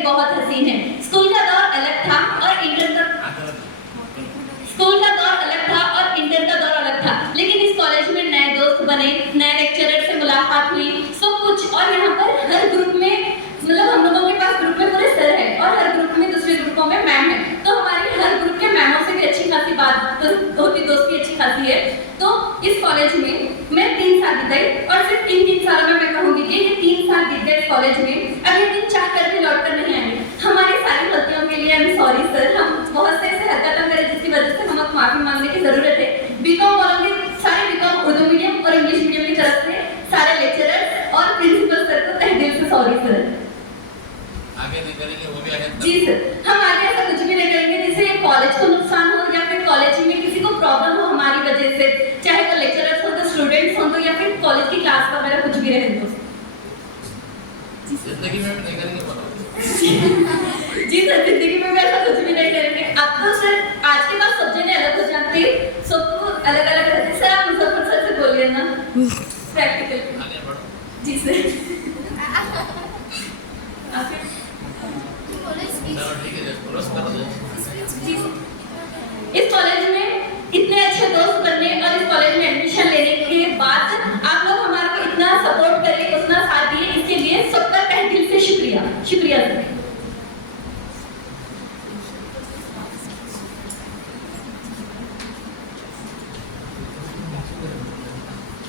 ये बहुत हसीन है। स्कूल का दौर अलग था और इंटर का दौर अलग था, लेकिन इस कॉलेज में नए दोस्त बने, नए लेक्चरर से मुलाकात हुई, सब कुछ। और यहाँ पर हर ग्रुप में, मतलब हम लोगों के पास ग्रुप में पूरे सर है और हर ग्रुप में दूसरे ग्रुपों में मैम है, तो हमारी हर ग्रुप के मैमों से भी अच्छी खासी बात होती, दोस्ती अच्छी खासी है। तो इस कॉलेज में मैं 3 साल बिताई और सिर्फ इन 3 सालों में मैं कहूँगी कि ये 3 साल बीत गए इस कॉलेज में, अब ये दिन चाह कर भी लौट कर नहीं आएंगे। हमारी सारी गलतियों के लिए आई एम सॉरी सर, हम बहुत से ऐसे हरकतें करें जिसकी वजह से हमें माफी मांगने की जरूरत है। बीकॉम वालों के सारे बीकॉम उर्दू मीडियम और इंग्लिश मीडियम की तरफ से सारे लेक्चरर्स और प्रिंसिपल सर को तहे दिल से सॉरी सर। आगे नहीं करेंगे, वो भी आगे जी सर, हम आगे ऐसा कुछ भी नहीं करेंगे जिससे कॉलेज को नुकसान हो या फिर कॉलेज में किसी को प्रॉब्लम हो हमारी वजह से, चाहे वो लेक्चरर्स हो तो स्टूडेंट्स हो तो या फिर कॉलेज की क्लास वगैरह कुछ भी रहे तो। जिंदगी में नहीं करेंगे जी सर, जिंदगी में भी ऐसा कुछ भी नहीं करेंगे। अब तो सर आज के बाद सब जने अलग हो जाते, सबको अलग अलग रहते। सर आप मुजफ्फर सर से बोलिए ना प्रैक्टिकल। आगे बढ़ो। जी सर। चलो ठीक है, क्लोज कर दो। जी सर, इस कॉलेज में इतने अच्छे दोस्त बनने और इस कॉलेज में एडमिशन लेने के बाद आप लोग हमारे को इतना सपोर्ट करे, उतना साथ दिए, इसके लिए सबका तहे दिल से शुक्रिया। शुक्रिया सर।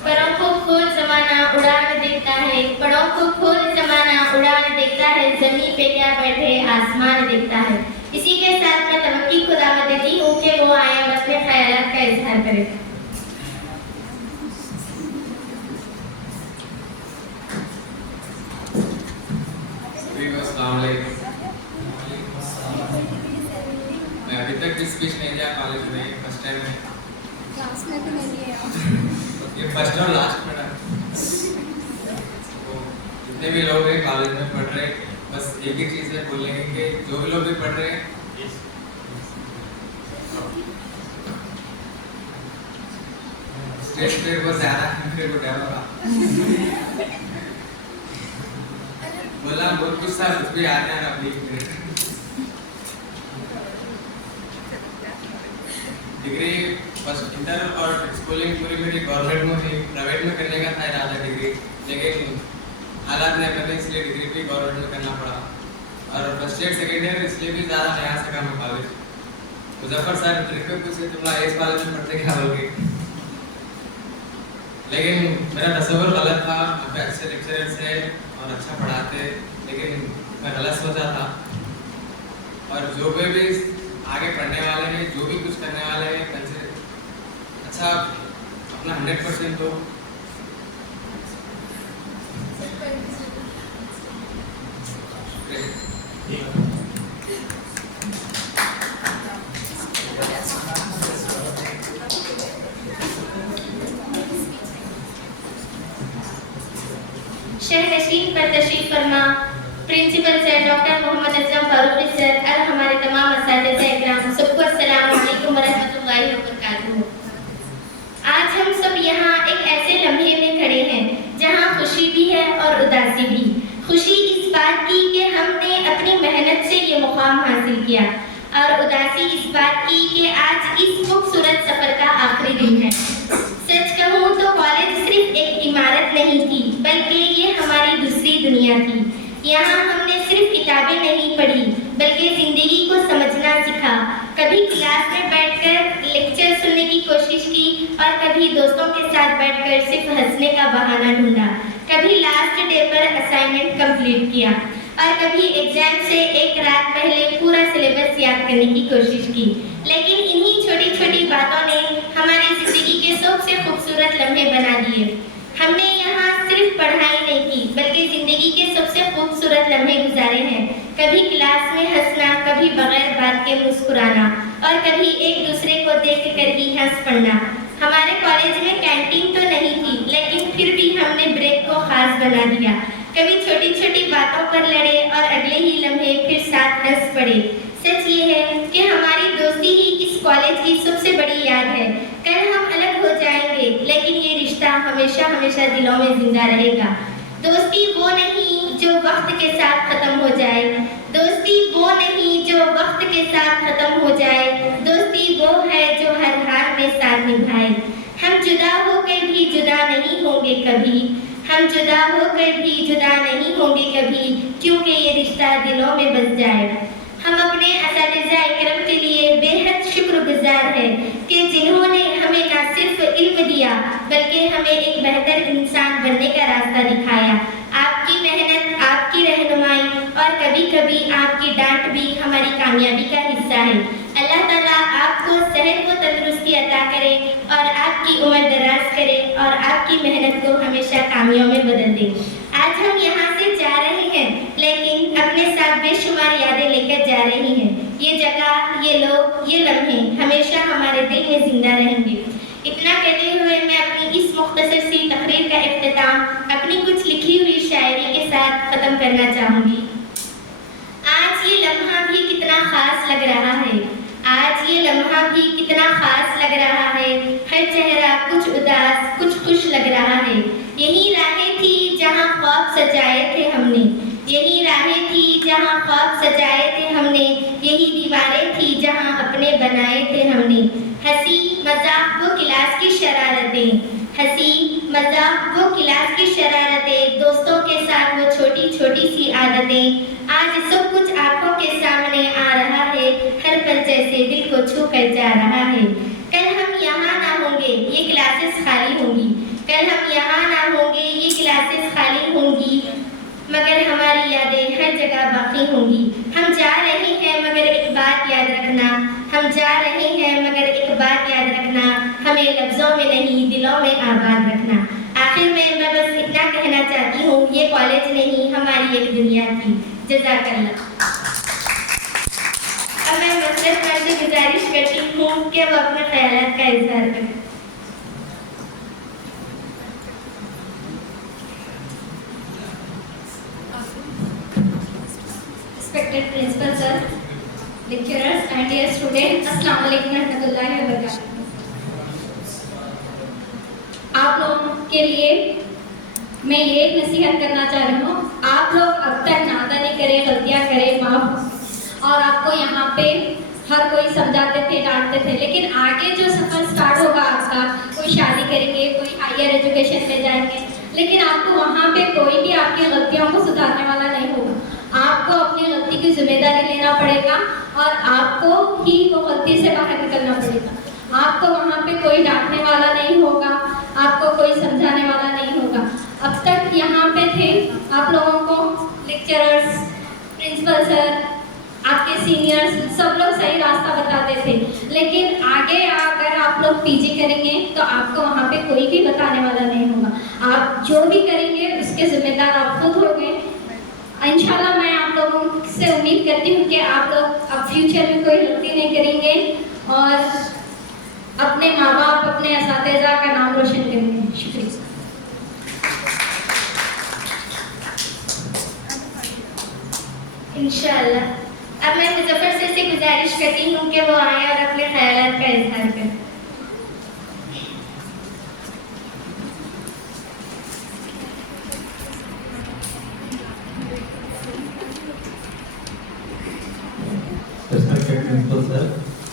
परों को खोल जमाना उड़ान देखता है, परों को खोल जमाना उड़ान देखता है, जमीन पे क्या बैठे आसमान देखता है। इसी के साथ मैं तवक्की को दावत देती हूँ कि वो आए और अपने ख्यालात का इजहार करें। अस्सलाम वालेकुम। मैं अभी तक भी स्पीच नहीं दिया कॉलेज में, फर्स्ट टाइम है। क्लास में तो नहीं है ये फर्स्ट और लास्ट में ना, तो जितने भी लोग हैं कॉलेज में पढ़ रहे, बस एक ही चीज़ है बोलने की कि जो भी लोग भी पढ़ रहे हैं स्टेज पे बहुत ज़्यादा मेरे को डर हो रहा। बोला बहुत कुछ था, कुछ भी आता है अपनी डिग्री फर्स्ट इंटर और स्कूलिंग पूरी मेरी गवर्नमेंट में ही, प्राइवेट में करने का था इरादा डिग्री, लेकिन हालात नहीं बने इसलिए डिग्री भी गवर्नमेंट में करना पड़ा। और फर्स्ट ईयर सेकेंड ईयर इसलिए भी ज़्यादा नहीं आ सका मैं कॉलेज। मुजफ्फर सर ट्रिक पे पूछे तुम इस कॉलेज में पढ़ते क्या होगे, लेकिन मेरा तस्वीर गलत था। यहाँ पे अच्छे लेक्चरर्स है और अच्छा पढ़ाते, लेकिन मैं गलत सोचा था। और जो भी आगे पढ़ने वाले हैं, जो भी कुछ करने वाले हैं, कल से अच्छा अपना 100% दो। शहनशीन पर तशरीफ फरमा principal sir doctor Mohammed Azam Farooqui sir और हमारे तमाम असातिज़ा इकराम, सबको अस्सलाम वालेकुम वरहमतुल्लाहि वबरकातुहू। आज हम सब यहाँ एक ऐसे लम्हे में खड़े हैं जहाँ खुशी भी है और उदासी भी। खुशी इस बात की कि हमने अपनी मेहनत से ये मुकाम हासिल किया, और उदासी इस बात की कि आज इस खूबसूरत सफ़र का आखिरी दिन है। सच कहूँ तो कॉलेज सिर्फ एक इमारत नहीं थी, बल्कि ये हमारी दूसरी दुनिया थी। यहाँ हमने सिर्फ किताबें नहीं पढ़ी, बल्कि ज़िंदगी को समझना सीखा। कभी क्लास में बैठकर लेक्चर सुनने की कोशिश की और कभी दोस्तों के साथ बैठकर सिर्फ हंसने का बहाना ढूंढा। कभी लास्ट डे पर असाइनमेंट कंप्लीट किया और कभी एग्जाम से एक रात पहले पूरा सिलेबस याद करने की कोशिश की। लेकिन इन्हीं छोटी छोटी बातों ने हमारी ज़िंदगी के सबसे खूबसूरत लम्हे बना दिए। हमने यहाँ सिर्फ पढ़ाई नहीं की, बल्कि ज़िंदगी के सबसे खूबसूरत लम्हे गुजारे हैं। कभी क्लास में हंसना, कभी बगैर बात के मुस्कुराना और कभी एक दूसरे को देख कर ही हंस पड़ना। हमारे कॉलेज में कैंटीन तो नहीं थी, लेकिन फिर भी हमने ब्रेक को खास बना दिया। कभी छोटी छोटी बातों पर लड़े और अगले ही लम्हे फिर साथ हंस पड़े। सच ये है कि हमारी दोस्ती ही इस कॉलेज की सबसे बड़ी याद है। कल हम अलग हो जाएंगे, लेकिन ये रिश्ता हमेशा हमेशा दिलों में जिंदा रहेगा। दोस्ती वो नहीं जो वक्त के साथ खत्म हो जाए, दोस्ती के साथ खत्म हो जाए। दोस्ती वो है जो हर हाल में साथ निभाए। हम जुदा होकर भी जुदा नहीं होंगे कभी, हम जुदा होकर भी जुदा नहीं होंगे कभी, क्योंकि ये रिश्ता दिलों में बस जाए। हम अपने असातिज़ा इकराम के लिए बेहद शुक्रगुजार हैं कि जिन्होंने हमें न सिर्फ इल्म दिया बल्कि हमें एक बेहतर इंसान बनने का रास्ता दिखाया। आपकी मेहनत, आपकी रहनुमाई और कभी-कभी आपकी डांट भी हमारी कामयाबी का हिस्सा है। अल्लाह ताला आपको सेहत व तंदुरुस्ती अता करे और आपकी उम्र दराज करे और आपकी मेहनत को हमेशा कामयाबी में बदल दे। आज हम यहाँ से जा रहे हैं, लेकिन अपने साथ बेशुमार यादें लेकर जा रहे हैं। ये जगह, ये लोग, ये लम्हे हमेशा हमारे दिल में जिंदा रहेंगे। इतना कहते हुए मैं अपनी इस मुख्तसर सी तकरीर का इख्तिताम अपनी कुछ लिखी हुई शायरी के साथ ख़त्म करना चाहूँगी। आज ये लम्हा भी कितना ख़ास लग रहा है, आज ये लम्हा भी कितना ख़ास लग रहा है। हर चेहरा कुछ उदास, कुछ खुश लग रहा है। यही राहें थी जहाँ ख्वाब सजाए थे हमने, यही राहें थी जहाँ ख्वाब सजाए थे हमने, यही दीवारें थी जहाँ अपने बनाए थे हमने। हंसी मजाक वो क्लास की शरारतें, हंसी मजाक वो क्लास की शरारतें, दोस्तों के साथ वो छोटी छोटी सी आदतें, आज सब कुछ आंखों के सामने आ रहा है। हर पल जैसे दिल को छू कर जा रहा है। कल हम यहाँ ना होंगे, ये क्लासेस खाली होंगी, कल हम यहाँ ना होंगे, ये क्लासेस खाली होंगी, मगर हमारी यादें हर जगह बाकी होंगी। हम जा रहे हैं मगर एक बात याद रखना, हम जा रहे हैं मगर एक बात याद रखना, हमें लफ्ज़ों में नहीं दिलों में आबाद रखना। आखिर में मैं बस इतना कहना चाहती हूँ, ये कॉलेज नहीं हमारी एक दुनिया थी। जज़ाकल्लाह। अब मैं मसरत खान से गुजारिश करती हूँ कि वो अपने ख्यालात का इज़हार करें। Respected principal sir, lecturers and dear students, अस्सलाम वालेकुम रहमतुल्लाहि व बरकातहू। आप लोगों के लिए मैं ये एक नसीहत करना चाह रही हूँ। आप लोग अब तक नादानी करें, गलतियाँ करें, माफ, और आपको यहाँ पे हर कोई समझाते थे, डांटते थे, लेकिन आगे जो सफ़र स्टार्ट होगा आपका, कोई शादी करेंगे, कोई हायर एजुकेशन में जाएंगे, लेकिन आपको वहाँ पे कोई भी आपकी गलतियों को सुधारने वाला नहीं होगा। आपको अपनी गलती की जिम्मेदारी लेना पड़ेगा और आपको ही वो गलती से बाहर निकलना पड़ेगा। आपको वहाँ पे कोई डांटने वाला नहीं होगा, आपको कोई समझाने वाला नहीं होगा। अब तक यहाँ पे थे आप लोगों को लेक्चरर्स, प्रिंसिपल सर, आपके सीनियर्स, सब लोग सही रास्ता बताते थे, लेकिन आगे अगर आप लोग पीजी करेंगे तो आपको वहाँ पे कोई भी बताने वाला नहीं होगा। आप जो भी करेंगे उसके जिम्मेदार आप खुद होंगे। इंशाल्लाह मैं आप लोगों से उम्मीद करती हूँ कि आप लोग अब फ्यूचर में कोई गलती नहीं करेंगे और अपने माँ बाप, अपने असातिज़ा का नाम रोशन करेंगे। शुक्रिया। इंशाल्लाह। अब मैं मुज़फ़्फ़र सर से गुजारिश करती हूँ कि वो आए और अपने ख्यालात का इज़हार करें। Respected principal sir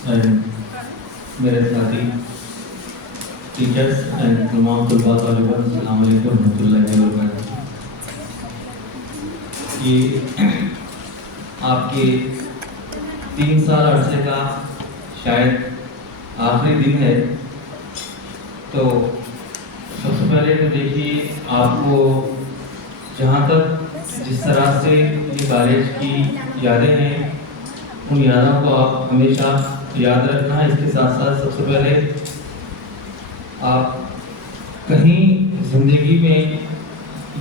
and मेरे साथी टीचर्स एंड तमाम तलबा तालिबात, अस्सलाम वालेकुम रहमतुल्लाहि व बरकातहू। ये आपके 3 साल अरसे का शायद आखिरी दिन है, तो सबसे पहले तो देखिए आपको जहाँ तक जिस तरह से ये कॉलेज की यादें हैं, उन यादों को आप हमेशा याद रखना है। इसके साथ साथ सबसे पहले आप कहीं ज़िंदगी में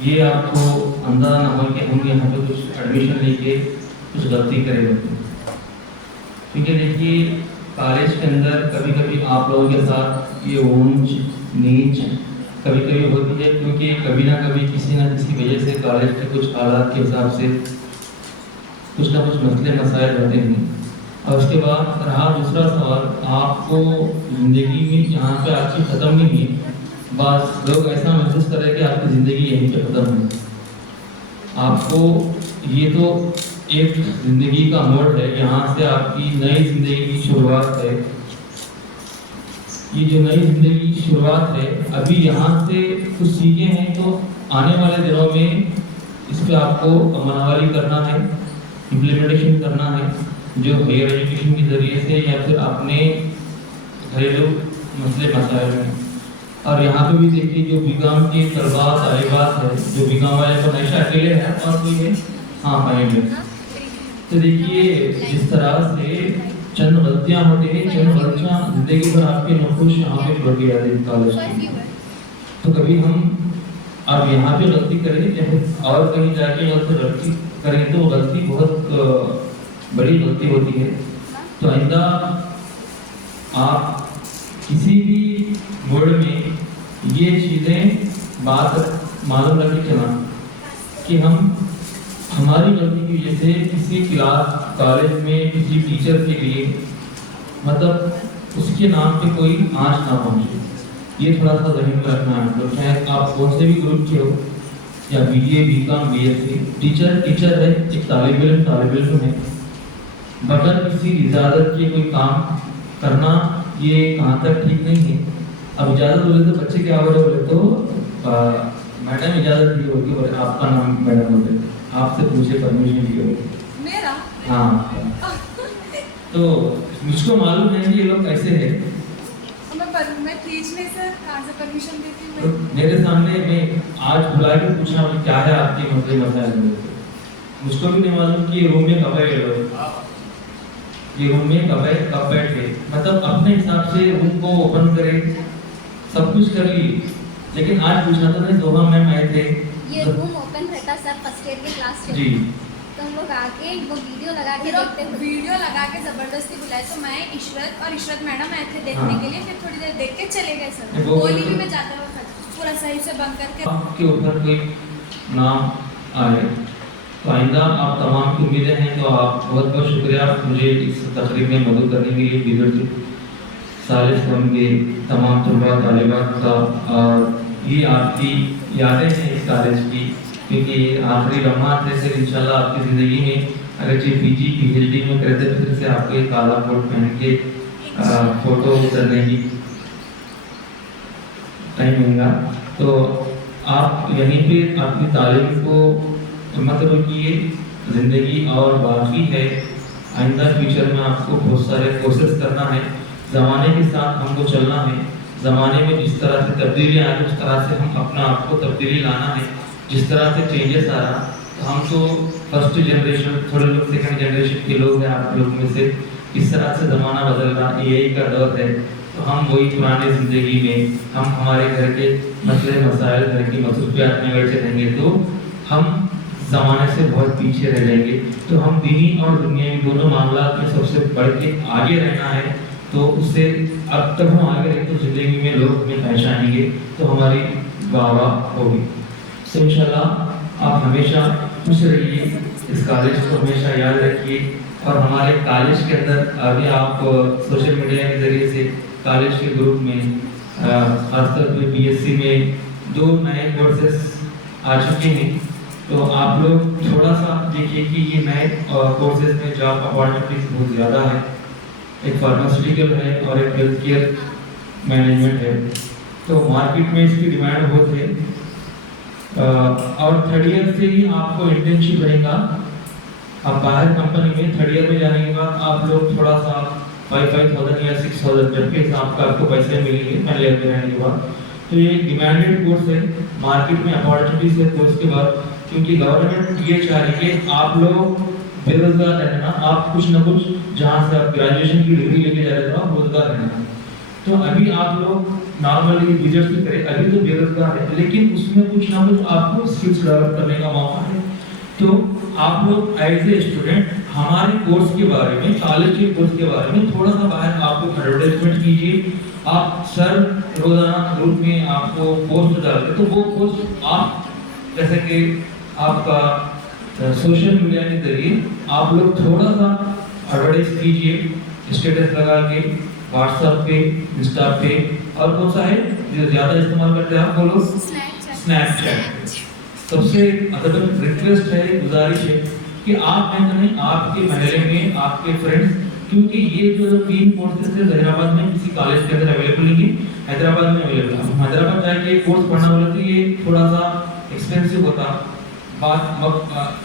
ये आपको अंदाजा ना हो कि हम यहाँ पे कुछ एडमिशन लेके कुछ गलती करेंगे, क्योंकि देखिए कॉलेज के अंदर कभी कभी आप लोगों के साथ ये ऊंच नीच कभी कभी होती है, क्योंकि कभी ना कभी किसी ना किसी वजह से कॉलेज के कुछ हालात के हिसाब से कुछ ना कुछ मसले मसाइल होते हैं। और उसके बाद रहा दूसरा सवाल, आपको ज़िंदगी में यहाँ पे आपकी ख़त्म नहीं हुई, बस लोग ऐसा महसूस करें कि आपकी ज़िंदगी यहीं पे ख़त्म है। आपको ये तो एक जिंदगी का मोड़ है, यहाँ से आपकी नई जिंदगी की शुरुआत है। ये जो नई जिंदगी की शुरुआत है, अभी यहाँ से कुछ सीखे हैं तो आने वाले दिनों में इस पे आपको अमलवारी करना है, इम्प्लीमेंटेशन करना है, जो हायर एजुकेशन के जरिए से या फिर अपने घरेलू मसले मसाइल में। और यहाँ पे भी देखिए जो बीकॉम के तलबा तालिबात है, जो बीकॉम वाले को हमेशा अकेले हैं और कोई है, हाँ पाएंगे। तो देखिए जिस तरह से चंद गलतियाँ होती हैं, चंद गलतियाँ जिंदगी भर आपके नखुश यहाँ पे बढ़ गया है कॉलेज में। तो कभी हम अब यहाँ पे गलती करेंगे या फिर और कहीं जाके गलती करेंगे तो वो गलती बहुत बड़ी गलती होती है। तो आइंदा आप किसी भी वर्ड में ये चीज़ें बात मालूम रख के चला कि हम हमारी गलती की वजह से किसी क्लास कॉलेज में किसी टीचर के लिए मतलब उसके नाम पे कोई आँच ना पहुँचे। ये थोड़ा सा जहन में रखना है। मतलब चाहे आप कौन से भी ग्रुप के हो या BA BCom BSc, टीचर है, एक तालिब इल्म है। बगैर किसी इजाज़त के कोई काम करना ये कहाँ तक ठीक नहीं है। अब इजाज़त बोले तो बच्चे क्या बोले तो मैडम इजाज़त दी होगी, बोले आपका नाम मैडम बोले, आपसे पूछे परमिशन दी होगी मेरा। हाँ। तो मुझको मालूम है कि ये लोग कैसे हैं। मैं प्लीज नहीं सर, कहाँ से परमिशन देती तो हूँ? मेरे सामने मैं आज बुला के पूछा कि क्या है आपके मसले मसाइल, मुझको भी नहीं मालूम कि ये रूम में कब है ये लोग, ये रूम में कब बैठे। मतलब अपने हिसाब से रूम को ओपन करे, सब कुछ कर लिए, लेकिन आज पूछना तो नहीं। जोहा मैम आए थे, ये रूम ओपन रहता सर फर्स्ट ईयर के क्लास से। जी तो हम लोग आके वो वीडियो लगा के फिर देखते थे। वीडियो लगा के जबरदस्ती बुलाए, तो मैं इशरत मैडम आए थे देखने हाँ। के लिए। फिर थोड़ी देर देख के चले गए सर। वो- बोली भी मैं जाते वक्त पूरा सही से बंद करके। आपके ऊपर कोई नाम आए तो आइंदा आप तमाम की उम्मीदें हैं। तो आप बहुत बहुत शुक्रिया मुझे इस तकरीब में मदद करने के लिए बिगड़ सालिस फर्म के तमाम तलबा तालिबात का। और ये आपकी यादें हैं इस कॉलेज की, क्योंकि आखिरी लम्हा थे सिर्फ इंशाल्लाह आपकी ज़िंदगी में अगर जी PG PhD में करते तो फिर से आपको एक काला कोट पहन के फ़ोटो करने की टाइम मिलेगा। तो आप यहीं पे अपनी तालीम को मत रोकिए, ज़िंदगी और बाकी है। आइंदा फ्यूचर में आपको बहुत सारे कोर्सेज करना है, ज़माने के साथ हमको चलना है। ज़माने में जिस तरह से तब्दीली आ रही उस तरह से हम अपना आप को तब्दीली लाना है। जिस तरह से चेंजेस आ रहा, तो हम तो फर्स्ट जनरेशन, थोड़े लोग सेकंड जनरेशन के लोग हैं आप लोग में से। इस तरह से ज़माना बदल रहा, AI का दौर है। तो हम वही पुराने ज़िंदगी में हम हमारे घर के मसले मसाइल, घर की मसरूफियात में बैठे रहेंगे तो हम ज़माने से बहुत पीछे रह जाएंगे। तो हम दीनी और दुनियावी दोनों मामला में सबसे बढ़ के आगे रहना है। तो उससे अब तक हम आगे रहे तो ज़िंदगी में लोग हमें पहचानेंगे, तो हमारी वाह होगी। तो इंशाल्लाह आप हमेशा खुश रहिए, इस कॉलेज को हमेशा याद रखिए। और हमारे कॉलेज के अंदर अभी आप सोशल मीडिया के ज़रिए से कॉलेज के ग्रुप में खासतौर पर BSc में 2 नए कोर्सेस आ चुके हैं। तो आप लोग थोड़ा सा देखिए कि ये नए कोर्सेज में जॉब अपॉर्चुनिटीज बहुत ज़्यादा है। एक फार्मास्यूटिकल है और एक हेल्थ केयर मैनेजमेंट है। तो मार्केट में इसकी डिमांड बहुत है। और 3rd ईयर से ही आपको इंटर्नशिप रहेगा। आप बाहर कंपनी में 3rd ईयर में जाने के बाद आप लोग थोड़ा सा 5,000 या 6,000 के हिसाब का आपको पैसे मिलेंगे पहले ईयर में रहने के बाद। तो ये डिमांडेड कोर्स है, मार्केट में अपॉर्चुनिटीज है कोर्स के बाद। क्योंकि गवर्नमेंट ये चाह रही है कि आप लोग बेरोजगार रहना, आप कुछ ना कुछ जहाँ से आप ग्रेजुएशन की डिग्री लेके जा रहे हो आप रोजगार रहना। तो अभी आप लोग नॉर्मली विजिट से करें, अभी तो बेरोजगार है, लेकिन उसमें कुछ ना कुछ आपको स्किल्स डेवलप करने का मौका है। तो आप लोग एज ए स्टूडेंट हमारे कोर्स के बारे में, कॉलेज के कोर्स के बारे में थोड़ा सा बाहर आपको एडवर्टाइजमेंट कीजिए। आप सर रोजाना ग्रुप में आपको पोस्ट डालते, तो वो पोस्ट आप जैसे कि आपका सोशल मीडिया के जरिए आप लोग थोड़ा सा एडवर्टाइज कीजिए, स्टेटस लगा के व्हाट्सएप पे, इंस्टा पे, और कौन सा है जो ज़्यादा इस्तेमाल करते हैं आप बोलो? स्नैपचैट। सबसे अदब रिक्वेस्ट है, गुजारिश है कि आप में नहीं, आपके महल्ले में आपके फ्रेंड्स, क्योंकि ये जो 3 कोर्सेज है हैदराबाद में किसी कॉलेज के अंदर अवेलेबल नहीं है, हैदराबाद में अवेलेबल है। हैदराबाद जाके कोर्स पढ़ना बोले तो ये थोड़ा सा एक्सपेंसिव होता। बात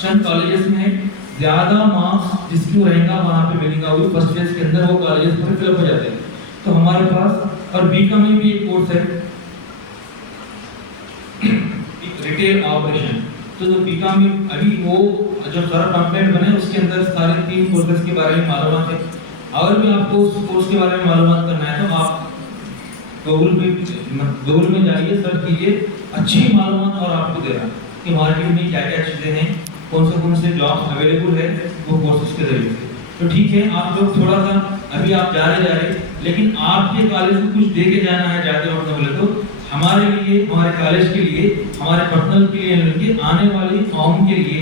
चंद कॉलेजेस में ज्यादा मार्क्स जिसको रहेगा वहाँ पे मिलेगा, वो फर्स्ट फेज के अंदर वो कॉलेजेस पूरे फिलअप हो जाते हैं। तो हमारे पास और बीकॉम में भी एक कोर्स है रिटेल ऑपरेशन। तो जो बीकॉम में अभी वो जो सारा पैम्पलेट बने उसके अंदर सारे 3 कोर्सेज के बारे में मालूमात है। और भी आपको उस कोर्स के बारे में मालूमात करना है तो आप गूगल में जाइए, सर्च कीजिए, अच्छी मालूमात और आपको दे रहा कि मार्केट में क्या क्या चीज़ें हैं, कौन से जॉब अवेलेबल है वो कोर्सेज के जरिए से। तो ठीक है, आप लोग थोड़ा सा अभी आप जा रहे लेकिन आपके कॉलेज को कुछ दे के जाना है जाते वक्त बोले तो हमारे लिए, हमारे कॉलेज के लिए, हमारे पर्सनल के लिए, आने वाली कौम के लिए,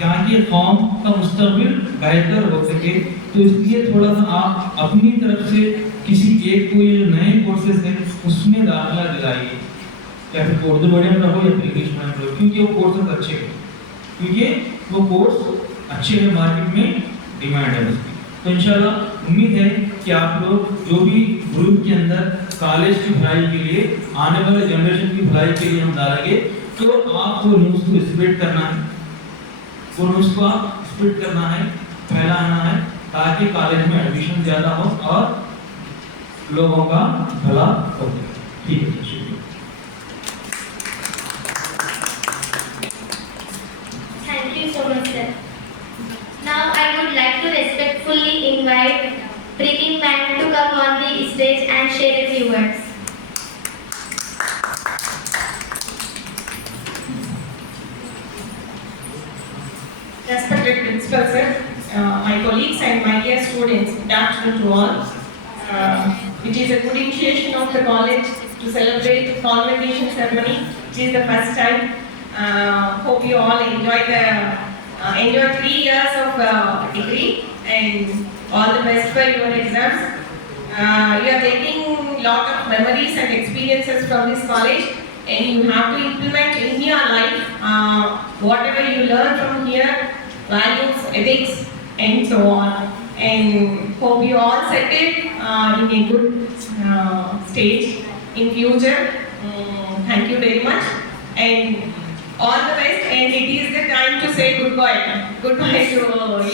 ताकि कौम का मुस्तकबिल बेहतर हो सके। तो इसलिए थोड़ा सा आप अपनी तरफ से किसी एक कोई नए कोर्सेज हैं उसमें दाखिला दिलाइए, या फिर उर्दू मीडियम रहो या फिर इंग्लिश मीडियम रहो, क्योंकि वो कोर्सेज अच्छे हैं, क्योंकि वो कोर्स अच्छे हैं, मार्केट में डिमांड है उसकी। तो इंशाल्लाह उम्मीद है कि आप लोग जो भी ग्रुप के अंदर कॉलेज की भलाई के लिए, आने वाले जनरेशन की भलाई के लिए हम डालेंगे, तो आपको न्यूज़ को स्प्रेड करना है, वो न्यूज़ को आप स्प्रेड करना है, फैलाना है, ताकि कॉलेज में एडमिशन ज़्यादा हो और लोगों का भला हो। ठीक है, शुक्रिया। Thank you so much, sir. Now I would like to respectfully invite Preeti ma'am to come on the stage and share a few words. Respected Principal Sir, my colleagues and my dear students, good afternoon to all. It is a good initiation of the college to celebrate the convocation ceremony. It is the first time. Hope you all enjoy 3 years of degree and all the best for your exams. You are taking lot of memories and experiences from this college, and you have to implement in your life whatever you learn from here, values, ethics, and so on. And hope you all settle in a good stage in future. Thank you very much and all the best. And it is the time to say goodbye. Goodbye to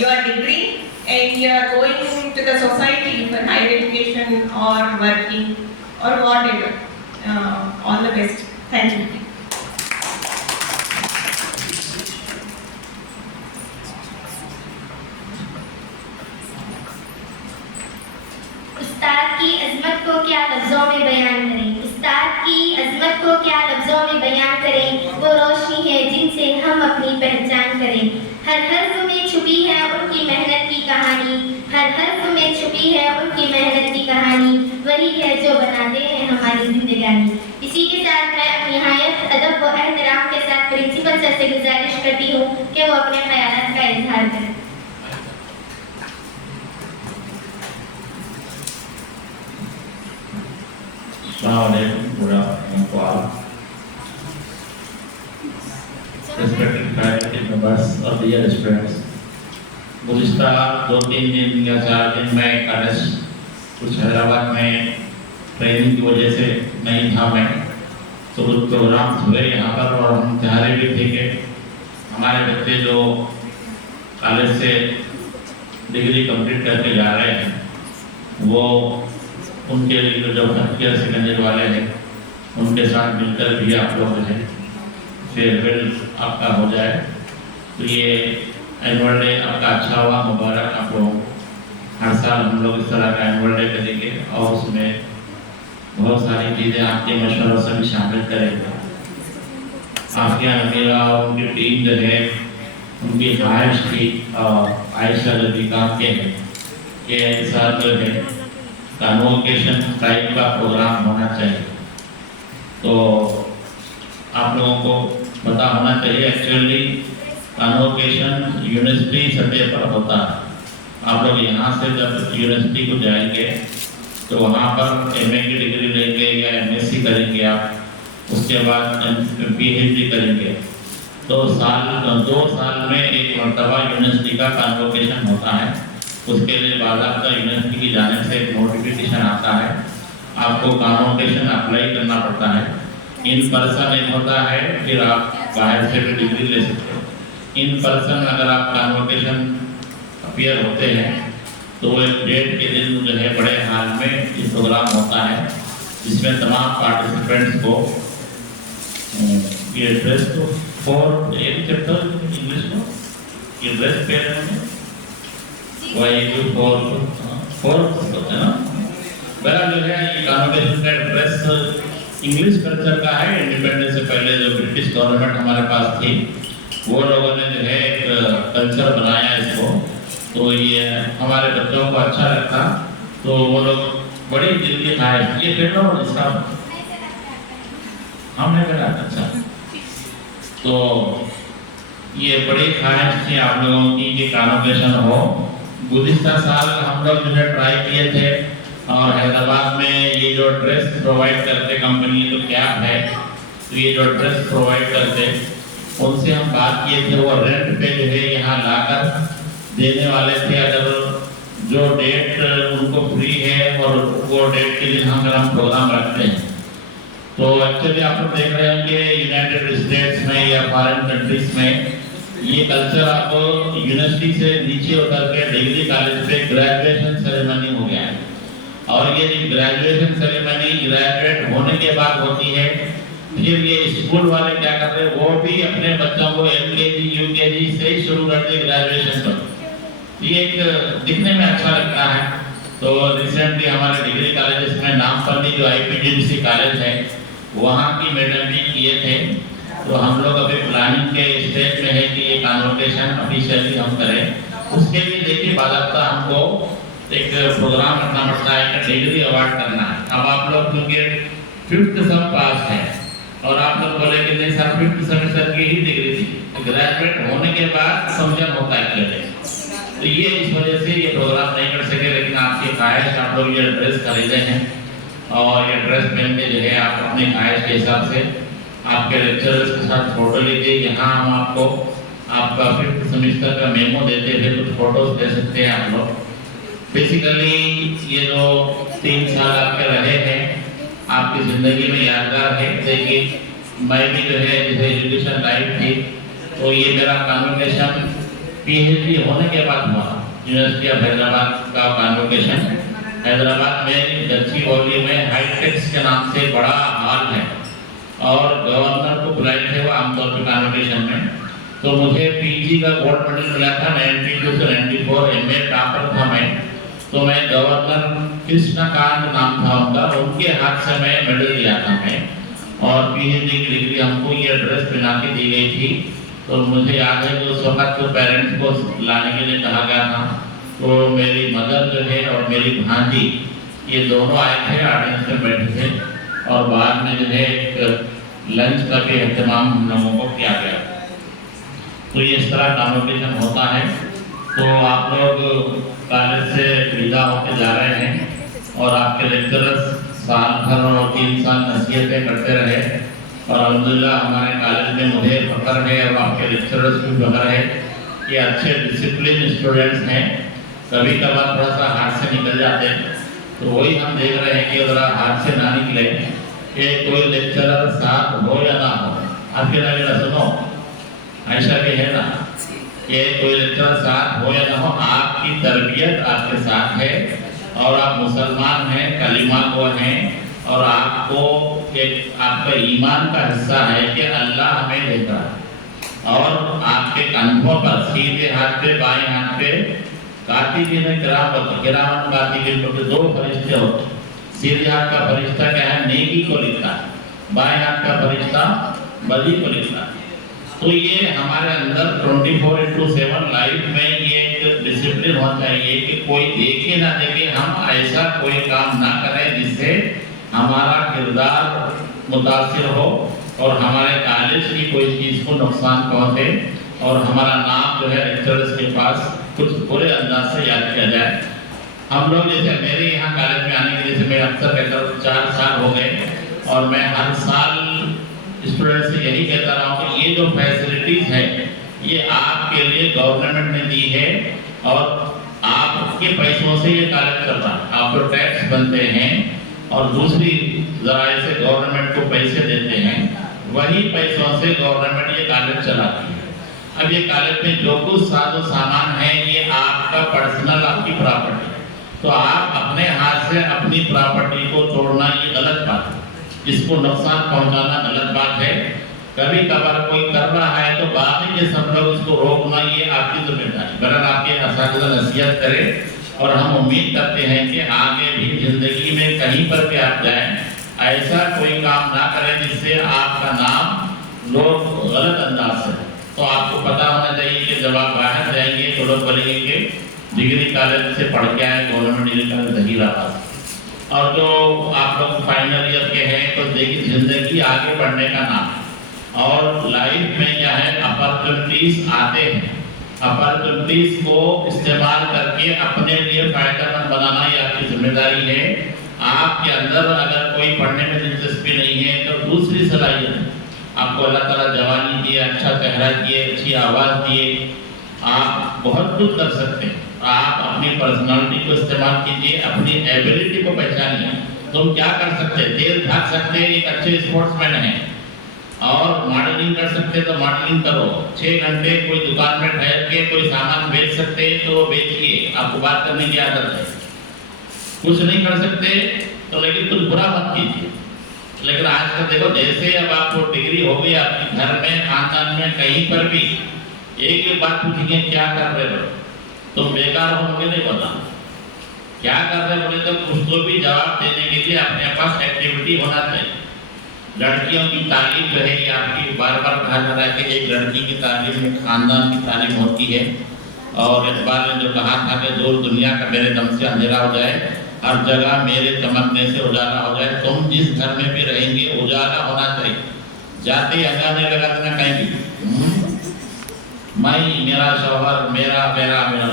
your degree, and you are going to the society for higher education or working or whatever. All the best. Thank you. उस्ताद की अज़मत को क्या लफ्ज़ों में बयान करें, उस्ताद की अज़मत को क्या लफ्ज़ों में बयान करें, वो रोशनी है जिनसे हम अपनी पहचान करें। हर हर्फ में छुपी है उनकी मेहनत की कहानी, हर हर्फ में छुपी है उनकी मेहनत की कहानी, वही है जो बनाते हैं हमारी जिंदगानी। इसी के साथ मैं निहायत अदब व एहतराम के साथ प्रिंसिपल सर से गुजारिश करती हूँ कि वो अपने ख्यालात का इजहार करें। Respected faculty members of the dear students, गुज़िश्ता 2-3 दिन या 4 दिन में कॉलेज कुछ हैदराबाद में ट्रेनिंग की वजह से नहीं था मैं, तो कुछ प्रोग्राम्स हुए यहाँ पर और हम चाह रहे भी थे कि हमारे बच्चे जो कॉलेज से डिग्री कंप्लीट करके जा रहे हैं वो उनके लिए जो फर्स्ट ईयर सेकेंड ईयर वाले हैं उनके साथ मिलकर भी आप लोग हैं फेयरवेल आपका हो जाए। तो ये एनुअल डे आपका अच्छा हुआ, मुबारक आप लोग। हर साल हम लोग इस तरह का एनुअल डे करेंगे और उसमें बहुत सारी चीज़ें आपके मशवरों से भी शामिल करेंगे। आपके अमीरा और उनकी टीम जो है उनकी ख्वाहिश थी आयशा रबी काम के हैं कि इस साल जो है कन्वोकेशन टाइप का प्रोग्राम होना चाहिए। तो आप लोगों को पता होना चाहिए एक्चुअली कन्वोकेशन यूनिवर्सिटी सतह पर होता है। आप लोग यहाँ से जब यूनिवर्सिटी को जाएंगे तो वहाँ पर एमए की डिग्री लेंगे या एमएससी करेंगे आप, उसके बाद पीएचडी करेंगे। तो 2 साल में एक मरतबा यूनिवर्सिटी का कन्वोकेशन होता है। उसके लिए बाकायदा यूनिवर्सिटी की जानिब से एक नोटिफिकेशन आता है, आपको कन्वोकेशन अप्लाई करना पड़ता है। इन पर्सन एक होता है, फिर आप बाहर से भी डिग्री ले सकते हो। इन पर्सन अगर आप कन्वोकेशन अपीयर होते हैं तो एक डेट के दिन जो है बड़े हाल में ये प्रोग्राम होता है, जिसमें तमाम पार्टिसिपेंट्स को ये ड्रेस को फॉर एक चैप्टर इंग्लिश को ये ड्रेस पहने हैं, वही फॉर है ना। मेरा जो है ये कन्वोकेशन का ड्रेस इंग्लिश कल्चर का है। इंडिपेंडेंस से पहले जो ब्रिटिश गवर्नमेंट हमारे पास थी, वो लोगों ने जो है एक कल्चर बनाया इसको, तो ये हमारे बच्चों को अच्छा लगता, तो वो लोग बड़ी दिल की ख्वाहिश ये पेड़ और इसका हमने कहा अच्छा, तो ये बड़ी ख्वाहिश थी आप लोगों की कि कन्वोकेशन हो। गुज़िश्ता साल हम लोग जो है ट्राई किए थे, और हैदराबाद में ये जो ड्रेस प्रोवाइड करते कंपनी जो कैब है, तो ये जो ड्रेस प्रोवाइड करते उनसे हम बात किए थे, वो रेंट पे जो है यहाँ लाकर देने वाले थे। अगर जो डेट उनको फ्री है और वो डेट के दिन हम प्रोग्राम रखते हैं, तो एक्चुअली आप लोग देख रहे हैं कि यूनाइटेड स्टेट्स में या फॉरेन कंट्रीज में ये कल्चर आपको यूनिवर्सिटी से नीचे उतर के डिग्री कॉलेज पे ग्रेजुएशन सेरेमनी हो गया है। और ये ग्रेजुएशन सेरेमनी ग्रेजुएट होने के बाद होती है। फिर ये स्कूल वाले क्या कर रहे हैं, वो भी अपने बच्चों को एलकेजी यूकेजी से ही शुरू कर दे ग्रेजुएशन पर। ये एक दिखने में अच्छा लगता है। तो रिसेंटली हमारे डिग्री कॉलेजेस में नामपल्ली जो आईपीजीडीसी कॉलेज है, वहाँ की मैडम भी किए थे। तो हम लोग अभी प्लानिंग के स्टेज में है कि ये कन्वोकेशन ऑफिशियली हम करें। उसके लिए देखिए बाकायदा हमको एक प्रोग्राम रखना पड़ता है कि डिग्री अवार्ड करना है। अब आप लोग क्योंकि 5th सेम पास है और आप लोग बोले कि नहीं सर 5th सेमेस्टर की ही डिग्री थी, ग्रेजुएट होने के बाद फंक्शन होता है, तो ये इस वजह से ये प्रोग्राम नहीं कर सके। लेकिन आपकी ख्वाहिश, आप लोग ये ड्रेस खरीदे हैं और ये ड्रेस पहन के जो है आप अपनी ख्वाहिश के हिसाब से आपके लेक्चरर्स के साथ फोटो लीजिए। यहाँ हम आपको आपका 5th सेमेस्टर का मेमो देते हुए कुछ फोटोज दे सकते हैं आप लोग। बेसिकली ये जो 3 साल आपके रहे हैं आपकी ज़िंदगी में यादगार है। देखिए मैं भी जो है जैसे एजुकेशन लाइफ थी, तो ये मेरा कन्वोकेशन पीएचडी होने के बाद हुआ। यूनिवर्सिटी ऑफ हैदराबाद का कन्वोकेशन हैदराबाद में दक्षी बॉली में हाईटेक्स के नाम से बड़ा हॉल है और गवर्नर को बुलाए थे वो आमतौर पर कन्वोकेशन में। तो मुझे पीजी का गोल्ड मेडल मिला था 92 से 94, एमए टॉपर था मैं। तो मैं गवर्नर कृष्णकांत नाम था उनका, उनके हाथ से मैं मेडल लिया था मैं। और पीएचडी की डिग्री हमको ये ड्रेस पहना के दी गई थी। तो मुझे याद है कि उस वक्त तो पेरेंट्स को लाने के लिए कहा गया था, तो मेरी मदर जो है और मेरी भांजी ये दोनों आए थे, ऑडियंस में बैठे थे। और बाद में जो है लंच का भी एहतमाम हम लोगों को किया गया। तो ये इस तरह कन्वोकेशन होता है। तो आप लोग कॉलेज से विदा होकर जा रहे हैं और आपके लेक्चरर्स साल भर और 3 साल नसीहतें करते रहे। और अल्हम्दुलिल्लाह हमारे कॉलेज में मुझे फख्र है और आपके लेक्चरर्स भी फख्र है कि अच्छे डिसिप्लिन स्टूडेंट्स हैं। कभी कभार थोड़ा सा हाथ से निकल जाते हैं, तो वही हम देख रहे हैं कि अगर हाथ से ना निकले कि कोई लेक्चरर साथ हो या ना हो। आपके लगे सुनो ऐसा भी है ना कि कोई लेक्चरर साथ हो या ना हो, आपकी तरबियत आपके साथ है और आप मुसलमान हैं, कलीमा को हैं और आपको एक आपका ईमान का हिस्सा है कि अल्लाह हमें देता है। और आपके कंधों पर सीधे हाथ पे बाएं हाथ पे कातिबीन किरामन कातिबीन के 2 फरिश्ते होते। सीधे हाथ का फरिश्ता क्या है, नेकी को लिखता है, बाएं हाथ का फरिश्ता बदी को लिखता है। तो ये हमारे अंदर 24/7 लाइफ में ये एक डिसिप्लिन होना चाहिए कि कोई देखे ना देखे हम ऐसा कोई काम ना करें जिससे हमारा किरदार मुतासिर हो और हमारे कॉलेज की कोई चीज़ को नुकसान पहुँचे और हमारा नाम जो है लेक्चरर्स के पास कुछ बुरे अंदाज से याद किया जाए। हम लोग जैसे मेरे यहाँ कॉलेज में आने के जैसे मैं अक्सर कहता हूँ 4 साल हो गए और मैं हर साल स्टूडेंट से यही कहता रहा हूँ कि ये जो फैसिलिटीज है ये आपके लिए गवर्नमेंट ने दी है और आपके पैसों से ये कॉलेज चल रहा है। आप जो टैक्स बनते हैं और दूसरी जराए से गवर्नमेंट को पैसे देते हैं, वही पैसों से गवर्नमेंट ये कॉलेज चलाती है। अब ये कॉलेज में जो कुछ साजो सामान है ये आपका पर्सनल, आपकी प्रॉपर्टी, तो आप अपने हाथ से अपनी प्रॉपर्टी को तोड़ना ये गलत बात है, इसको नुकसान पहुंचाना गलत बात है। कभी कभार कोई कर रहा है तो बाकी के सब लोग इसको रोकना ये आपकी जिम्मेदारी। बहरहाल आपके असातिज़ा नसीहत करें और हम उम्मीद करते हैं कि आगे भी जिंदगी में कहीं पर भी आप जाएं ऐसा कोई काम ना करें जिससे आपका नाम लोग गलत अंदाज से। तो आपको पता होना चाहिए कि जब आप बाहर जाएंगे तो लोग बोलेंगे कि डिग्री कॉलेज से पढ़ के आए, गवर्नमेंट डिग्री कॉलेज जहीराबाद। और जो आप लोग फाइनल ईयर के हैं तो देखिए जिंदगी आगे बढ़ने का नाम है और लाइफ में क्या है अपॉर्चुनिटीज आते हैं, अपॉर्चुनिटीज को इस्तेमाल करके अपने लिए फायदेमंद बनाना ये आपकी जिम्मेदारी है। आपके अंदर अगर कोई पढ़ने में दिलचस्पी नहीं है तो दूसरी सलाहियत आपको अल्लाह ताला जवानी दिए, अच्छा चेहरा दिए, अच्छी आवाज़ दिए, आप बहुत कुछ कर सकते हैं। आप अपनी पर्सनालिटी को इस्तेमाल कीजिए, अपनी एबिलिटी को पहचानिए। तुम क्या कर सकते हैं? तेज भाग सकते हैं, एक अच्छे स्पोर्ट्समैन हैं और मॉडलिंग कर सकते हैं तो मॉडलिंग करो। 6 घंटे कोई दुकान में ठहर के कोई सामान बेच सकते हैं तो बेचिए, आपको बात करने की आदत है। कुछ नहीं कर सकते तो लेकिन कुछ बुरा मत कीजिए। लेकिन आजकल देखो जैसे अब आपको डिग्री हो गई, आपके घर में, खानदान में, कहीं पर भी एक ही बात पूछेंगे क्या कर रहे हो, तुम बेकार हो मुझे नहीं पता क्या कर रहे बोले तो कुछ तो भी जवाब देने के लिए अपने पास एक्टिविटी होना चाहिए। लड़कियों की तालीम जो है ये आपकी बार बार कहा जा रहा है कि एक लड़की की तालीम एक खानदान की तालीम होती है। और इकबाल ने जो कहा था कि दूर दुनिया का मेरे दम से अंधेरा हो जाए, हर जगह मेरे चमकने से उजाला हो जाए। तुम जिस घर में भी रहेंगे उजाला होना चाहिए, जाते ही अंगाने लगा देना कहीं भी मैं, मेरा शौहर, मेरा मेरा मेरा।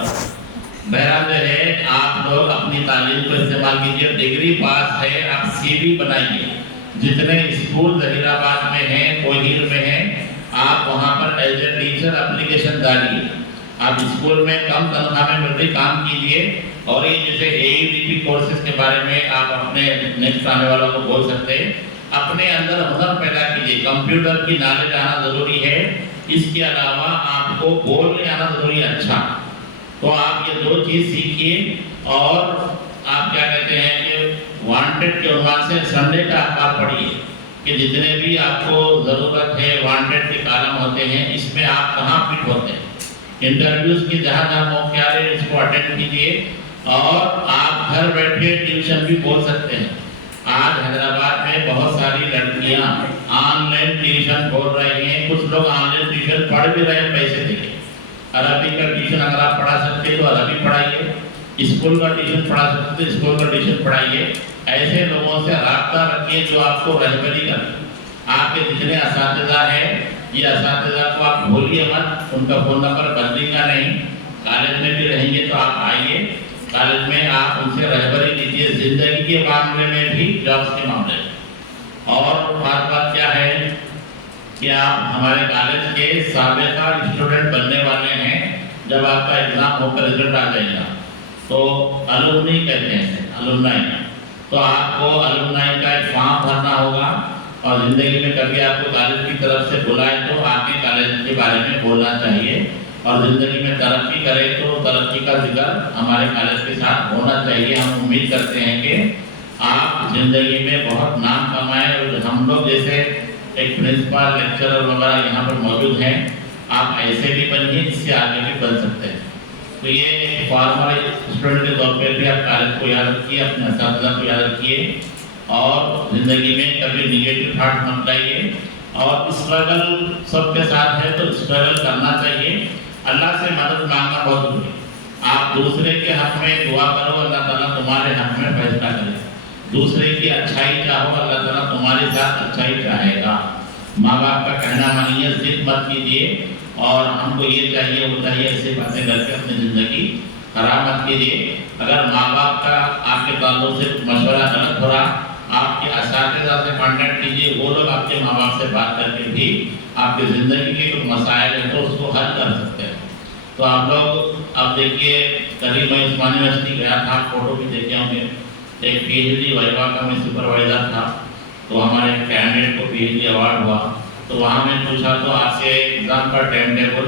बहरहाल जो है आप लोग अपनी तालीम को इस्तेमाल कीजिए। डिग्री पास है, आप CV बनाइए। जितने स्कूल जहीराबाद में हैं, कोहिर में हैं, आप वहाँ पर एज ए टीचर एप्लीकेशन डालिए। आप स्कूल में कम तनख्वाह में मिलते काम कीजिए और ये जैसे AEDP कोर्सेज के बारे में आप अपने नेक्स्ट आने वालों को बोल सकते हैं। अपने अंदर हुनर पैदा कीजिए, कंप्यूटर की नॉलेज आना जरूरी है। इसके अलावा आपको बोलने आना जरूरी है अच्छा। तो आप ये 2 चीज सीखिए और आप क्या कहते हैं कि वांटेड के उन्वान से संडे का अखबार पढ़िए कि जितने भी आपको जरूरत है वांटेड के कॉलम होते हैं, इसमें आप कहाँ फिट होते हैं। इंटरव्यूज की जहाँ जहाँ मौके आ रहे हैं इसको अटेंड कीजिए और आप घर बैठे ट्यूशन भी बोल सकते हैं। आज हैदराबाद में बहुत सारी लड़कियां ऑनलाइन ट्यूशन बोल रही हैं, कुछ लोग ऑनलाइन ट्यूशन पढ़ भी रहे हैं पैसे देके। अरबी का ट्यूशन अगर आप पढ़ा सकते तो अरबी पढ़ाइए, स्कूल का ट्यूशन पढ़ा सकते तो स्कूल का ट्यूशन पढ़ाइए। ऐसे लोगों से राब्ता रखिए जो आपको रहबरी करें। आपके जितने असातिज़ा हैं ये असातिज़ा को आप भूलिए मत, उनका फ़ोन नंबर बदलेगा नहीं। कॉलेज में भी रहेंगे तो आप आइए, कॉलेज में आप उनसे रहबरी लीजिए जिंदगी के मामले में भी, जॉब्स के मामले में। और बात क्या है कि आप हमारे कॉलेज के साबिका स्टूडेंट बनने वाले हैं। जब आपका एग्जाम होकर रिजल्ट आ जाएगा तो अलुमनी कहते हैं, अलुमनाई, तो आपको अलुमनाई का एक फॉर्म भरना होगा और जिंदगी में कभी आपको कॉलेज की तरफ से बुलाए तो आपके कॉलेज के बारे में बोलना चाहिए। और जिंदगी में तरक्की करे तो तरक्की का जिक्र हमारे कॉलेज के साथ होना चाहिए। हम उम्मीद करते हैं कि आप जिंदगी में बहुत नाम कमाएं और हम लोग जैसे एक प्रिंसिपल, लेक्चरर वगैरह यहाँ पर मौजूद हैं, आप ऐसे भी बनिए जिससे आगे भी बन सकते हैं। तो ये फॉर्मल स्टूडेंट के तौर पर भी आप कॉलेज को याद रखिए, अपने असातिज़ा को याद रखिए और जिंदगी में कभी निगेटिव थॉट मत लाइए। और स्ट्रगल सबके साथ है तो स्ट्रगल करना चाहिए। अल्लाह से मदद मांगना बहुत जरूरी है। आप दूसरे के हक में दुआ करो, अल्लाह ताला तुम्हारे हक में फैसला करे। दूसरे की अच्छाई चाहो, अल्लाह ताला तुम्हारे साथ अच्छाई चाहेगा। माँ बाप का कहना मानिए, जिद मत कीजिए और हमको ये चाहिए वो चाहिए ऐसे बातें करके अपनी ज़िंदगी खराब मत कीजिए। अगर माँ बाप का आपके ताल्लुक से मशवरा गलत हो रहा, आपके असातिज़ा से कांटेक्ट कीजिए, वो लोग आपके माँ बाप से बात करके भी आपकी ज़िंदगी के कुछ मसाइल हैं तो उसको हल कर सकते हैं। तो आप लोग अब देखिए, करीब मैं उस्मानिया यूनिवर्सिटी गया था, फोटो भी देखे होंगे, एक PhD वाइवा का मैं सुपरवाइज़र था, तो हमारे कैंडिडेट को PhD अवार्ड हुआ। तो वहाँ मैं पूछा तो आपके एग्ज़ाम का टाइम टेबल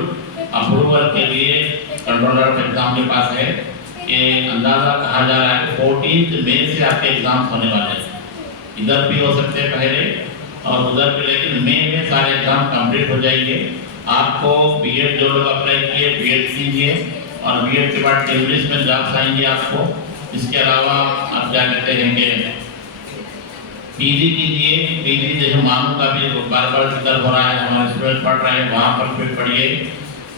अप्रूवल के लिए कंट्रोलर ऑफ एग्ज़ाम के पास है कि अंदाज़ा कहा जा रहा है कि 14 मई से आपके एग्ज़ाम होने वाले हैं। इधर भी हो सकते हैं पहले और उधर भी, लेकिन मई में सारे एग्ज़ाम कंप्लीट हो जाएंगे। आपको बीएड जो लोग अप्लाई किए बीएड कीजिए और बीएड के बाद टेबलिस्ट में जॉब्स आएंगे आपको। इसके अलावा आप क्या कहते हैं कि पीजी कीजिए, पीजी जैसे मामू का भी बार बार जिक्र हो रहा है, हमारे स्टूडेंट पढ़ रहे हैं, वहाँ पर भी पढ़िए।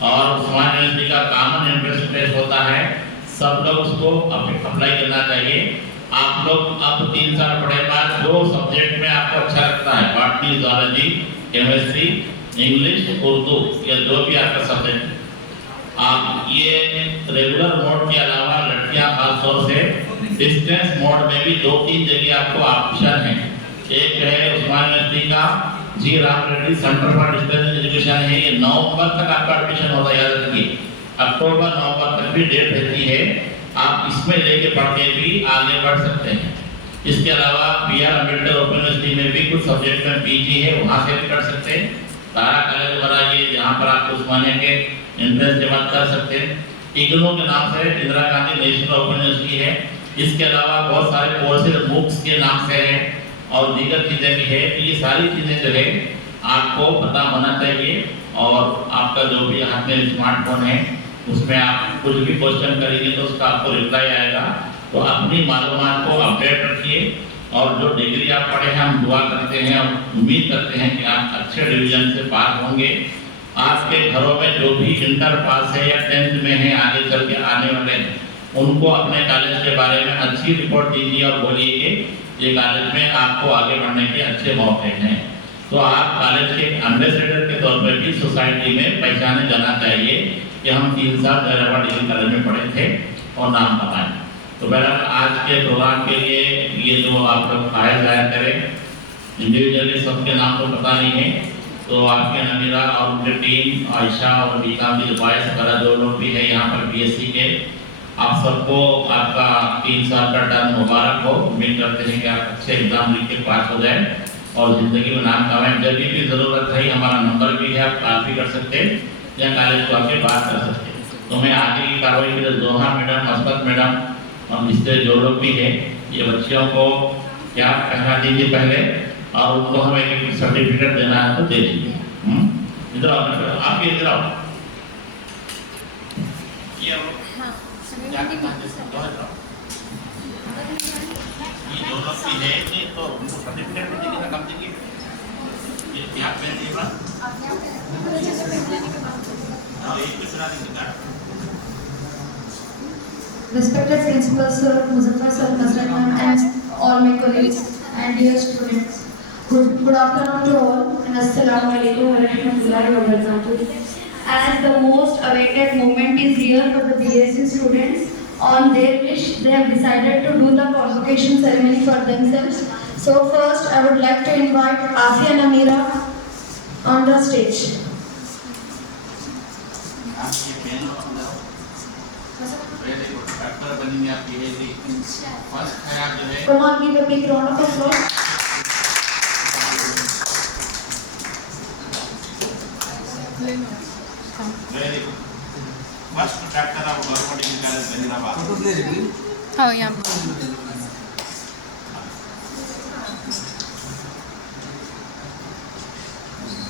और उस्मानिया यूनिवर्सिटी का कॉमन एंट्रेंस टेस्ट होता है, सब लोग उसको अप्लाई करना चाहिए। आप लोग अब 3 साल पढ़े बाद जो सब्जेक्ट में आपको अच्छा लगता है, botany, zoology, chemistry, English, Urdu, या जो भी आपका सब्जेक्ट, आप ये रेगुलर मोड के अलावा लड़कियां खास तौर से डिस्टेंस मोड में भी 2-3 जगह आपको ऑप्शन है। एक है उस्मानिया यूनिवर्सिटी का G Ram Reddy centre for distance education है, ये नवंबर तक आपका एडमिशन होता है, याद रखिए। अक्टूबर नवंबर तक भी डेट रहती है, आप इसमें लेके पढ़ के भी आगे बढ़ सकते हैं। इसके अलावा BR अम्बेडकर ओपन यूनिवर्सिटी में भी कुछ सब्जेक्ट में PG है, वहाँ से भी कर सकते हैं। तारा कॉलेज वाला ये जहाँ पर आप उस्मानिया के एंट्रेंस के बाद कर सकते हैं। इग्नू के नाम से Indira Gandhi national open university है। इसके अलावा बहुत सारे कोर्सेज MOOCs के नाम से है और दीगर चीज़ें भी है। ये सारी चीज़ें जो है आपको पता होना चाहिए। और आपका जो भी हाथ में स्मार्टफोन है उसमें आप कुछ भी क्वेश्चन करेंगे तो उसका आपको रिप्लाई आएगा। तो अपनी मालूमात को अपडेट रखिए और जो डिग्री आप पढ़े हैं हम दुआ करते हैं और उम्मीद करते हैं कि आप अच्छे डिवीजन से पास होंगे। आपके घरों में जो भी इंटर पास है या 10th में है, आगे चल के आने वाले हैं, उनको अपने कॉलेज के बारे में अच्छी रिपोर्ट दीजिए और बोलिए कि ये कॉलेज में आपको आगे बढ़ने के अच्छे मौके हैं। तो आप कॉलेज के एम्बेसडर के तौर पर भी सोसाइटी में पहचाने जाना चाहिए कि हम 3 साल हैदराबाद डिग्री कॉलेज में पढ़े थे और नाम कमाए। तो बहरहाल आज के प्रोग्राम के लिए ये जो आप लोग ख्वाहिश जाहिर करें, इंडिविजुअली सबके नाम तो पता नहीं है, तो आपके नमीरा और उनके टीम, आयशा और बीकाम की बॉयस वगैरह जो लोग भी है यहाँ पर BSc के, आप सबको आपका 3 साल का टर्म मुबारक हो। उम्मीद करते हैं कि आप अच्छे एग्जाम लिख के पास हो जाए और ज़िंदगी में नाम कमाएं। जब भी ज़रूरत है हमारा नंबर भी है, आप कॉल भी कर सकते हैं या कॉलेज को आके बात कर सकते हैं। तो मैं आगे की कार्रवाई के लिए जोहा मैडम, असमत मैडम और इससे जो लोग भी हैं, ये बच्चियों को क्या कहना दीजिए पहले और उनको हमें एक सर्टिफिकेट देना है तो दे दीजिए। इधर आओ, आप इधर आओ। ये क्या करना है ये जो लोग भी है ये तो उनको सर्टिफिकेट भी देंगे ना, कम देंगे। ये क्या पहले बात और एक भी सुना देंगे। Respected Principal Sir, Muzaffar Sir, Nasrat Ma'am, and all my colleagues and dear students, good afternoon to all and Assalamu alaikum wa rahmatullahi wa barakatuh. As the most awaited moment is here for the BSc students, on their wish they have decided to do the convocation ceremony for themselves. So first I would like to invite Afia Namira on the stage. Come on, give a big round of applause. Very good. First doctor of Government Medical College, Hyderabad. हाँ यहाँ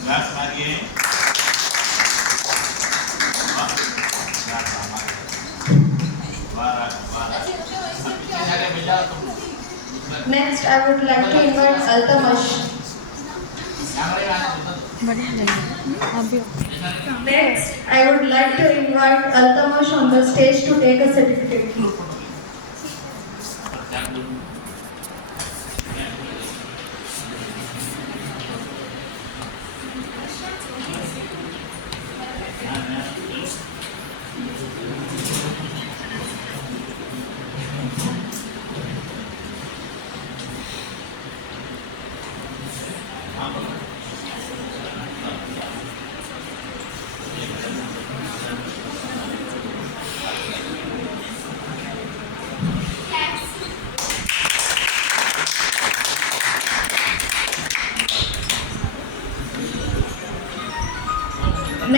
Glass मारिए। Next, I would like to invite Altamash. Next, I would like to invite Altamash on the stage to take a certificate.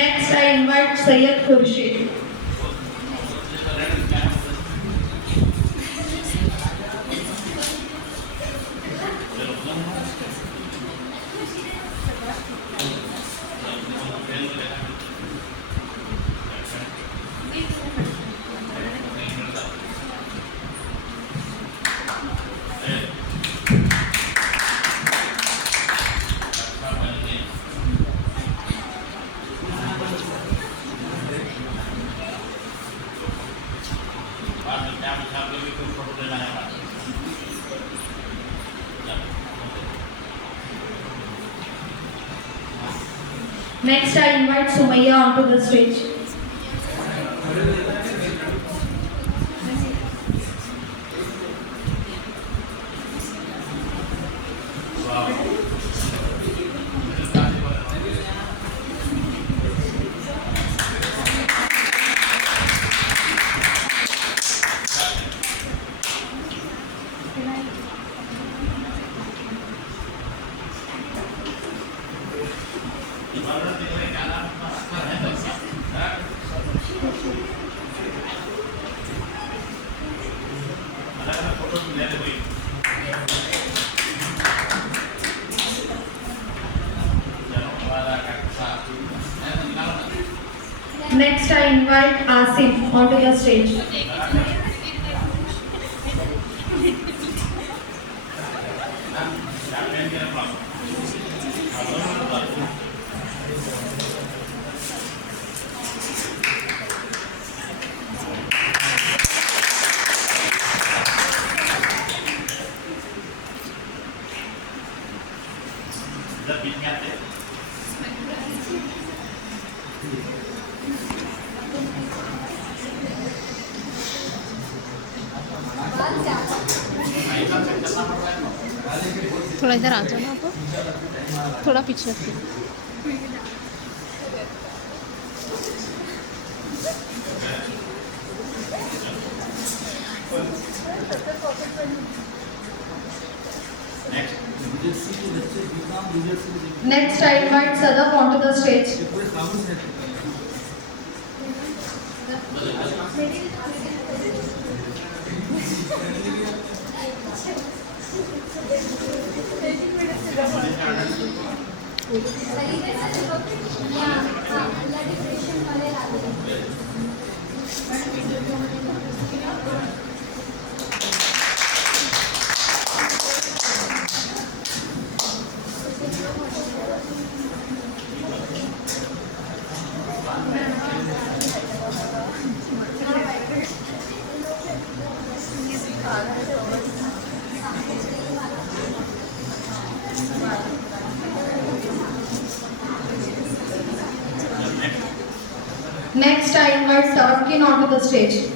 Next, I invite Sayyid Khurshid. Next, I invite Sumaya onto the stage. Next, I invite Asim onto the stage. थोड़ा इधर आ जाओ ना आप, थोड़ा पीछे से। Next, I invite Sadaf onto the stage. Next, I invite Tawakin onto the stage.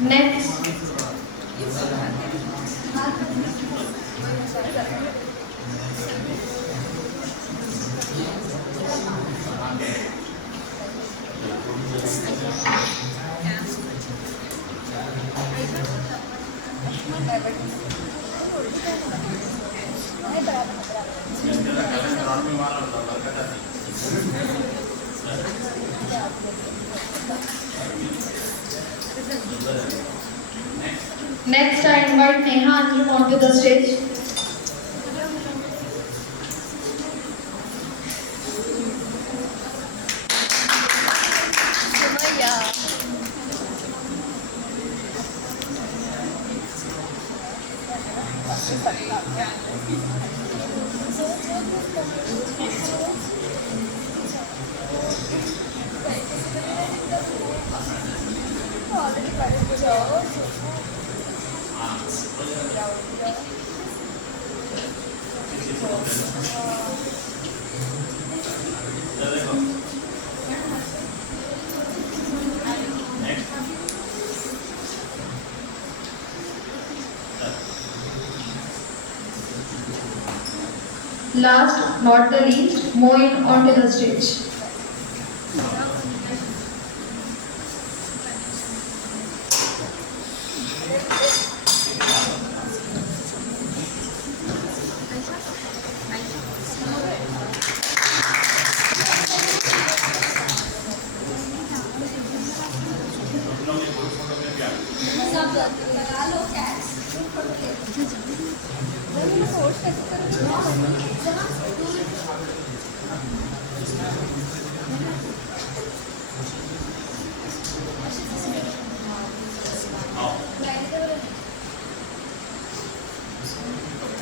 Next, Next, I invite Neha Anju onto the stage. Last, not the least, Moin onto the stage. लगा लो catch force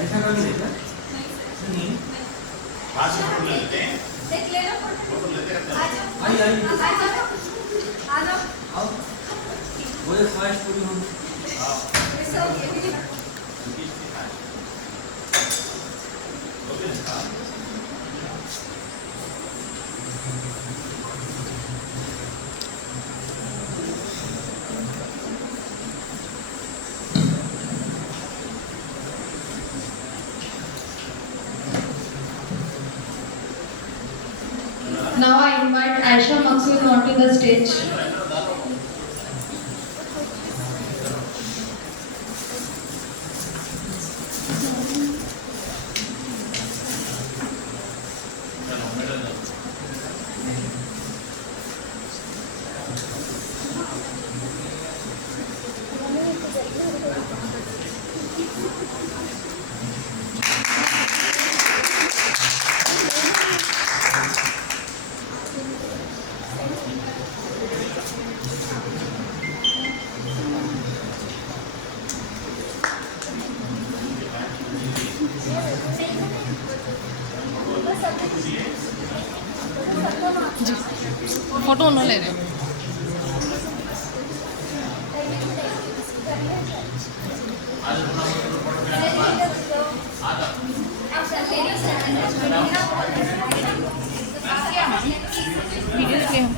ऐसा कर लेते हैं पास photo लेते हैं देख ले लो photo लेते रहते आ हैं जाओ आ जाओ आओ वो एक ख्वाहिश पूरी हो ऐसा हो गया Now I invite Aisha Maqsood onto the stage. चलो मेडल दो फोटो उन्होंने ले रहे हो आज अपना फोटो में अब वीडियो इसलिए हम